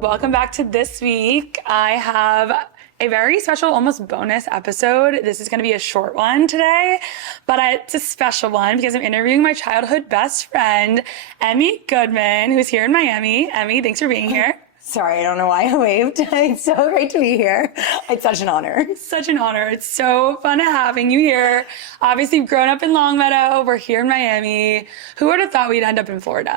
Welcome back to this week. I have a very special, almost bonus episode. This is going to be a short one today, but it's a special one because I'm interviewing my childhood best friend, Emmy Goodman, who's here in Miami. Emmy, thanks for being here. Sorry, I don't know why I waved. It's so great to be here. It's such an honor. Such an honor. It's so fun having you here. Obviously, we've grown up in Longmeadow. We're here in Miami. Who would have thought we'd end up in Florida?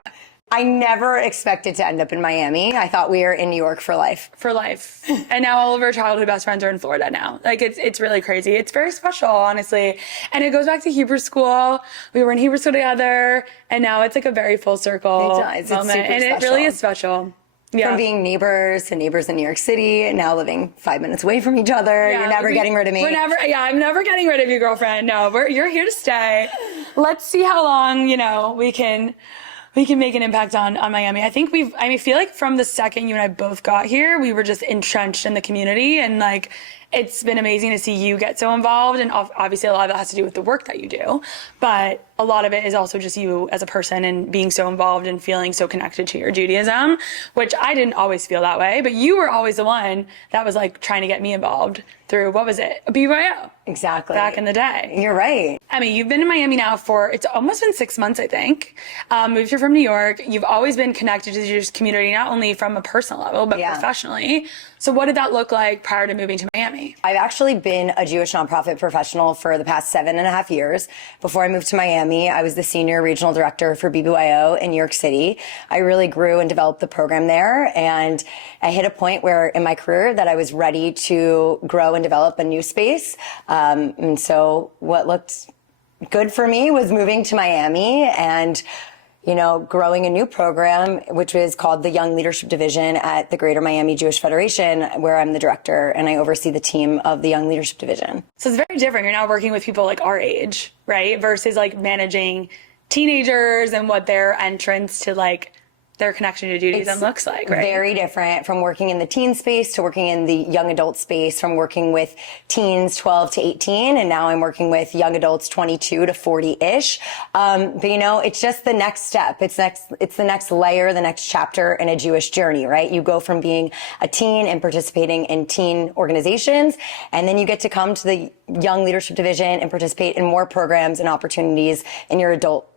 I never expected to end up in Miami. I thought we were in New York for life. For life. And now all of our childhood best friends are in Florida now. Like, it's really crazy. It's very special, honestly. And it goes back to Hebrew school. We were in Hebrew school together, and now it's like a very full circle moment. It's super and special. It really is special. Yeah. From being neighbors to neighbors in New York City, and now living 5 minutes away from each other. Yeah, You're never getting rid of me. I'm never getting rid of you, girlfriend. No, you're here to stay. Let's see how long, we can make an impact on Miami. I feel like from the second you and I both got here, we were just entrenched in the community, and like, it's been amazing to see you get so involved. And obviously a lot of it has to do with the work that you do, but a lot of it is also just you as a person and being so involved and feeling so connected to your Judaism, which I didn't always feel that way, but you were always the one that was like trying to get me involved through, what was it? BBYO. Exactly. Back in the day. You're right. Emmy, you've been in Miami now it's almost been 6 months, I think. Moved here from New York. You've always been connected to the Jewish community, not only from a personal level, but professionally. So what did that look like prior to moving to Miami? I've actually been a Jewish nonprofit professional for the past 7.5 years. Before I moved to Miami, I was the senior regional director for BBYO in New York City. I really grew and developed the program there, and I hit a point where in my career that I was ready to grow and develop a new space. And so what looked good for me was moving to Miami and growing a new program, which was called the Young Leadership Division at the Greater Miami Jewish Federation, where I'm the director and I oversee the team of the Young Leadership Division. So it's very different. You're now working with people like our age, right? Versus like managing teenagers and what their entrance to like their connection to Judaism looks like, right? Very different from working in the teen space to working in the young adult space, from working with teens 12 to 18, and now I'm working with young adults 22 to 40-ish. But it's just the next step. It's the next layer, the next chapter in a Jewish journey, right? You go from being a teen and participating in teen organizations, and then you get to come to the Young Leadership Division and participate in more programs and opportunities in your adult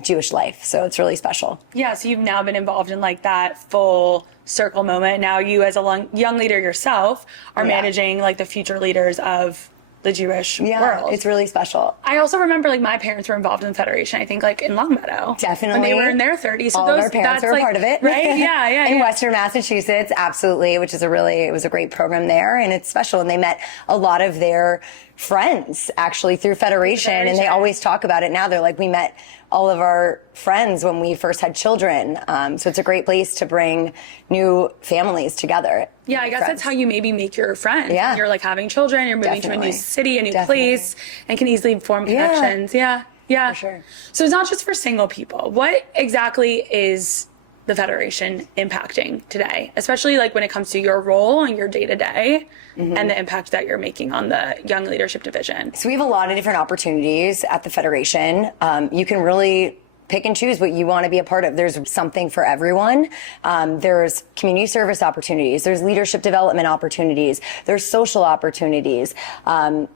Jewish life. So it's really special. Yeah. So you've now been involved in like that full circle moment. Now you as a young leader yourself are managing like the future leaders of the Jewish world. It's really special. I also remember like my parents were involved in the Federation, I think like in Longmeadow. Definitely. When they were in their 30s. So all of our parents were a part of it. Right? Yeah. In Western Massachusetts, absolutely, which is it was a great program there, and it's special. And they met a lot of their friends actually through Federation, and they always talk about it now. They're like, we met all of our friends when we first had children. So it's a great place to bring new families together. Yeah, I guess that's how you maybe make your friends. Yeah. When you're like having children, you're moving to a new city, a new place, and can easily form connections. Yeah. For sure. So it's not just for single people. What exactly is the Federation impacting today, especially like when it comes to your role and your day-to-day and the impact that you're making on the Young Leadership Division? So we have a lot of different opportunities at the Federation. You can really pick and choose what you want to be a part of. There's something for everyone. There's community service opportunities. There's leadership development opportunities. There's social opportunities.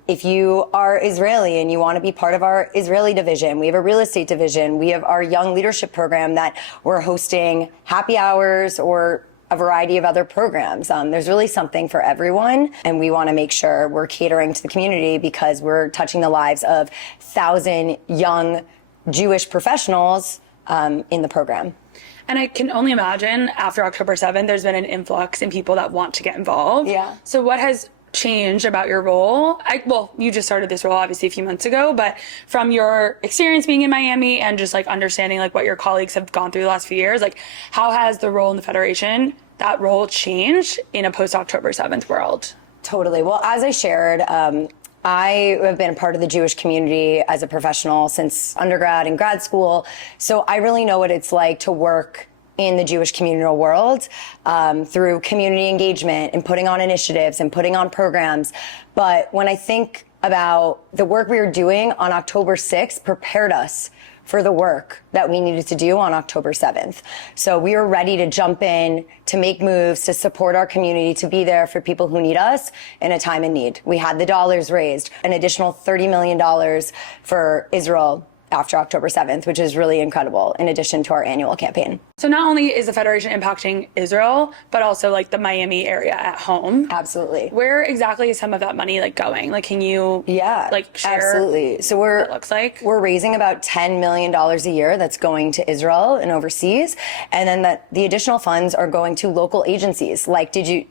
If you are Israeli and you want to be part of our Israeli division, we have a real estate division. We have our young leadership program that we're hosting happy hours or a variety of other programs. There's really something for everyone, and we want to make sure we're catering to the community because we're touching the lives of 1,000 young Jewish professionals in the program. And I can only imagine after October 7th, there's been an influx in people that want to get involved. Yeah. So what has changed about your role? Well, you just started this role obviously a few months ago, but from your experience being in Miami and just like understanding like what your colleagues have gone through the last few years, like how has the role in the Federation, that role changed in a post-October 7th world? Totally. Well, as I shared, I have been a part of the Jewish community as a professional since undergrad and grad school. So I really know what it's like to work in the Jewish communal world through community engagement and putting on initiatives and putting on programs. But when I think about the work we were doing on October 6th prepared us for the work that we needed to do on October 7th. So we were ready to jump in, to make moves, to support our community, to be there for people who need us in a time of need. We had the dollars raised, an additional $30 million for Israel after October 7th, which is really incredible, in addition to our annual campaign. So not only is the Federation impacting Israel, but also like the Miami area at home. Absolutely. Where exactly is some of that money like going? Like, can you like share absolutely. So what it looks like? We're raising about $10 million a year that's going to Israel and overseas. And then the additional funds are going to local agencies. Like, we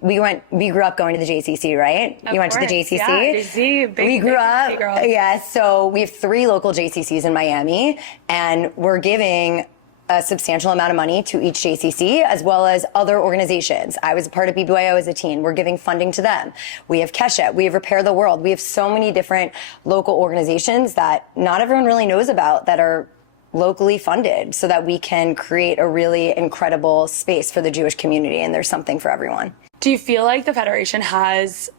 grew up going to the JCC, right? Of you went course. to the JCC? Yeah, JCC, we grew up. JCC girls. Yes. So we have 3 local JCCs in Miami, and we're giving a substantial amount of money to each JCC, as well as other organizations. I was a part of BBYO as a teen. We're giving funding to them. We have Keshet. We have Repair the World. We have so many different local organizations that not everyone really knows about that are locally funded, so that we can create a really incredible space for the Jewish community, and there's something for everyone. Do you feel like the Federation has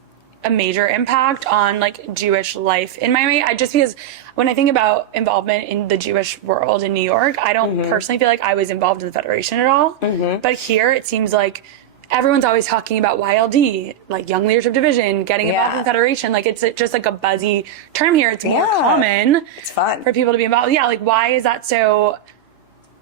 a major impact on like Jewish life in Miami? Just because when I think about involvement in the Jewish world in New York, I don't personally feel like I was involved in the Federation at all. But here it seems like everyone's always talking about YLD, like Young Leadership Division, getting involved in the Federation. Like, it's just like a buzzy term here. It's more common. It's fun for people to be involved. Yeah, like why is that so,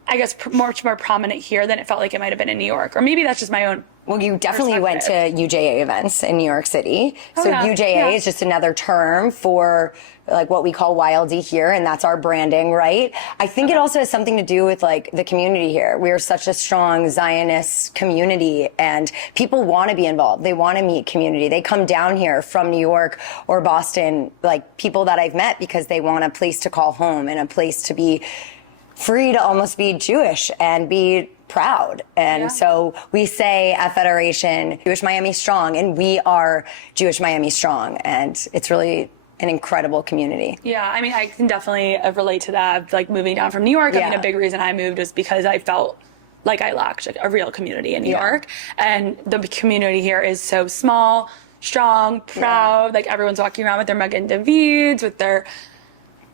I guess, much more prominent here than it felt like it might have been in New York? Or maybe that's just my own. Well, you definitely went to UJA events in New York City. So UJA is just another term for like what we call YLD here, and that's our branding, right? I think it also has something to do with like the community here. We are such a strong Zionist community, and people want to be involved. They want to meet community. They come down here from New York or Boston, like people that I've met, because they want a place to call home and a place to be free to almost be Jewish and be proud. And so we say at Federation, Jewish Miami Strong, and we are Jewish Miami Strong. And it's really an incredible community. Yeah, I mean, I can definitely relate to that. Like moving down from New York, I mean, a big reason I moved was because I felt like I lacked like, a real community in New York. And the community here is so small, strong, proud. Like everyone's walking around with their Magen Davids, with their,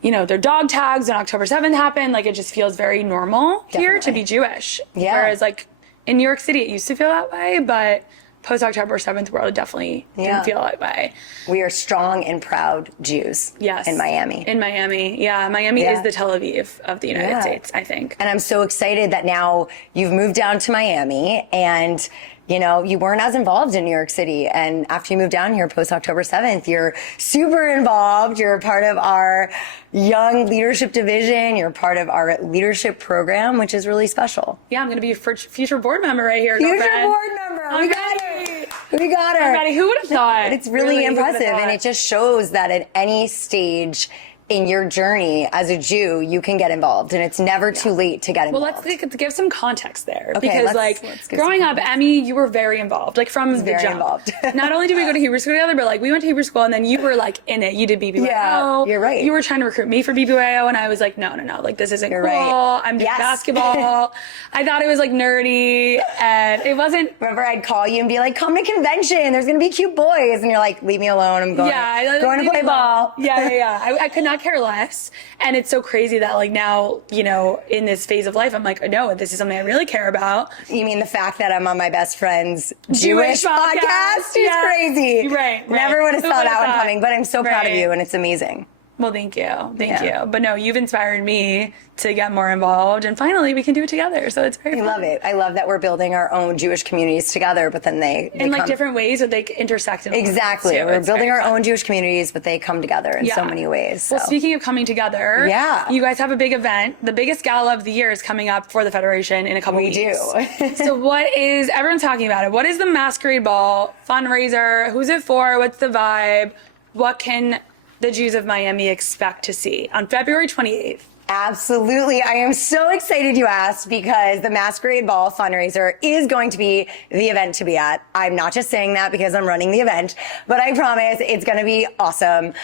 you know, their dog tags when October 7th happened. Like, it just feels very normal here to be Jewish. Whereas, like, in New York City, it used to feel that way, but post-October 7th world, it definitely didn't feel that way. We are strong and proud Jews in Miami. In Miami, Miami is the Tel Aviv of the United States, I think. And I'm so excited that now you've moved down to Miami, and you know, you weren't as involved in New York City. And after you moved down here post October 7th, you're super involved. You're a part of our Young Leadership Division. You're part of our leadership program, which is really special. Yeah, I'm going to be a future board member right here. Future girlfriend. board member. I'm We got ready. her. We got her. I'm ready. Who would have thought? But it's really impressive. And it just shows that at any stage in your journey as a Jew, you can get involved, and it's never too late to get involved. Well, let's give some context there, Okay, because let's growing up, Emmy, you were very involved, like from the very jump. involved. Not only did we go to Hebrew school together, but like we went to Hebrew school, and then you were like in it. You did BBYO. Yeah, you're right. You were trying to recruit me for BBYO, and I was like, no, like this isn't You're cool. right. I'm doing basketball. I thought it was like nerdy, and it wasn't. Remember, I'd call you and be like, "Come to convention. There's gonna be cute boys," and you're like, "Leave me alone. I'm going to play ball." Yeah. I could not care less. And it's so crazy that like now, you know, in this phase of life, I'm like, no, this is something I really care about. You mean the fact that I'm on my best friend's Jewish podcast is crazy. Right. Never would have saw that one coming, but I'm so proud of you, and it's amazing. Well, thank you. Thank you. But no, you've inspired me to get more involved, and finally we can do it together. So it's very fun. I love it. I love that we're building our own Jewish communities together, but then they in like different ways that they intersect in exactly. We're building our own Jewish communities, but they come together in so many ways. So. Well, speaking of coming together, you guys have a big event. The biggest gala of the year is coming up for the Federation in a couple weeks. We do. So what is, everyone's talking about it, what is the Masquerade Ball fundraiser? Who's it for? What's the vibe? What can the Jews of Miami expect to see on February 28th? Absolutely. I am so excited you asked, because the Masquerade Ball fundraiser is going to be the event to be at. I'm not just saying that because I'm running the event, but I promise it's going to be awesome.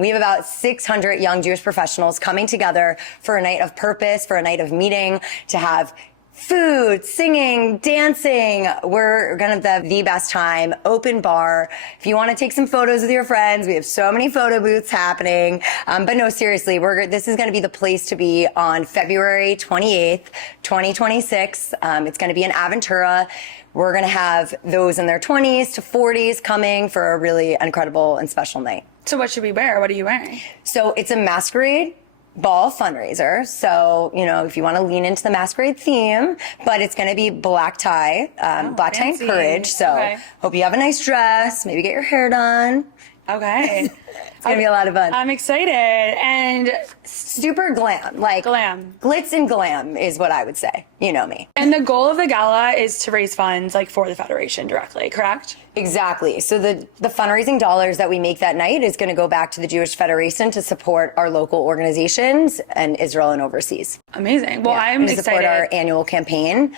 We have about 600 young Jewish professionals coming together for a night of purpose, for a night of meeting, to have food, singing, dancing. We're going to have the best time. Open bar. If you want to take some photos with your friends, we have so many photo booths happening. But no, seriously, this is going to be the place to be on February 28th, 2026. It's going to be in Aventura. We're going to have those in their 20s to 40s coming for a really incredible and special night. So what should we wear? What are you wearing? So it's a masquerade ball fundraiser. So, if you want to lean into the masquerade theme, but it's going to be black tie, black tie and courage. So hope you have a nice dress, maybe get your hair done. Okay. It's going to be a lot of fun. I'm excited. And super glam, like glam. Glitz and glam is what I would say. You know me. And the goal of the gala is to raise funds like for the Federation directly, correct? Exactly. So the fundraising dollars that we make that night is going to go back to the Jewish Federation to support our local organizations in Israel and overseas. Amazing. Well, I'm to excited. Support our annual campaign.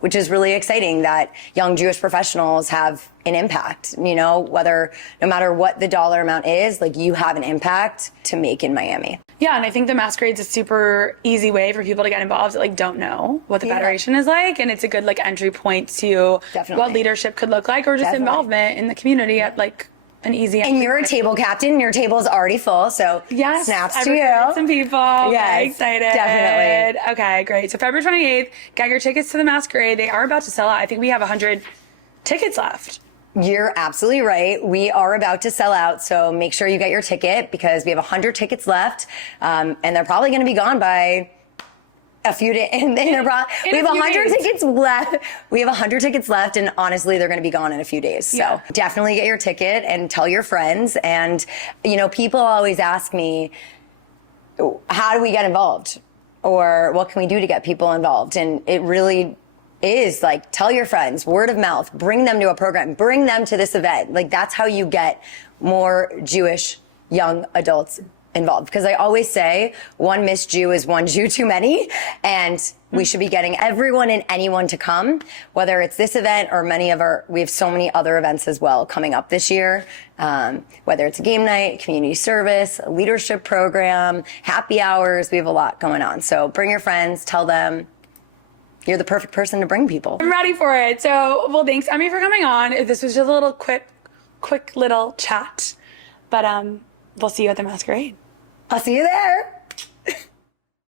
Which is really exciting that young Jewish professionals have an impact, no matter what the dollar amount is, like you have an impact to make in Miami. Yeah, and I think the masquerade's a super easy way for people to get involved that like don't know what the Federation is like, and it's a good like entry point to what leadership could look like, or just involvement in the community at like an easy. And you're a table captain. Your table's already full, so yes, snaps to you. Some people. Yes, very excited. Definitely. Okay, great. So February 28th, get your tickets to the masquerade. They are about to sell out. I think we have 100 tickets left. You're absolutely right. We are about to sell out, so make sure you get your ticket because we have 100 tickets left, and they're probably going to be gone by a few days. We have 100 tickets left. We have 100 tickets left, and honestly, they're going to be gone in a few days. So definitely get your ticket and tell your friends. And people always ask me, how do we get involved, or what can we do to get people involved? And it really is like, tell your friends, word of mouth, bring them to a program, bring them to this event. Like that's how you get more Jewish young adults involved. Because I always say one missed Jew is one Jew too many. And we should be getting everyone and anyone to come, whether it's this event or we have so many other events as well coming up this year. Whether it's a game night, community service, a leadership program, happy hours, we have a lot going on. So bring your friends, tell them. You're the perfect person to bring people. I'm ready for it. So, well, thanks, Emmy, for coming on. This was just a little quick little chat. But we'll see you at the masquerade. I'll see you there.